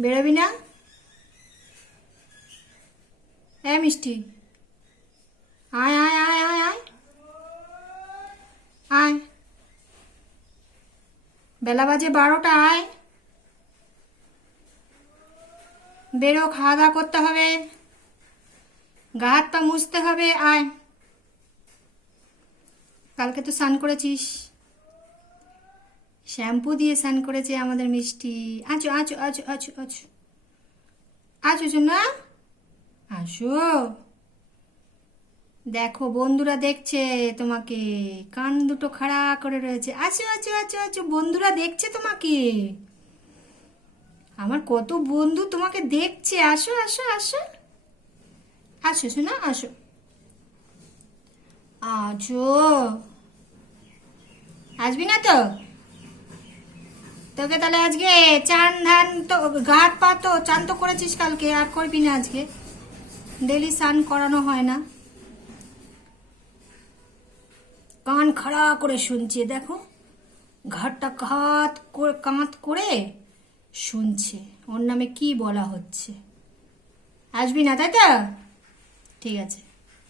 বেরোবি না? হ্যাঁ মিষ্টি। আয় আয় আয় আয় আয়। আয়। বেলা বাজে বারোটা, আয়। বেরো খাওয়া দাওয়া করতে হবে। গা হাত পা মুছতে হবে, আয়। কালকে তো স্নান করেছিস। শ্যাম্পু দিয়ে স্নান করেছে আমাদের মিষ্টি। আচো আচো আচো আচো আচো আচো না আসো। দেখো, বন্ধুরা দেখছে তোমাকে। কান দুটো খাড়া করে রয়েছে। আচো আচো আচো আচো বন্ধুরা দেখছে তোমাকে। আমার কত বন্ধু তোমাকে দেখছে। আসো আসো আসো। আসো শোনা আসো। আছো আসবি না তো? তোকে তাহলে আজকে চান ধান তো, ঘাট পা তো চান তো করেছিস কালকে, আর করবি না আজকে। ডেলি স্নান করানো হয় না। কান খাড়া করে শুনছে, দেখো। ঘাটটা কাত কাঁত করে শুনছে। ওর নামে কি বলা হচ্ছে? আসবি না, তাই তো? ঠিক আছে।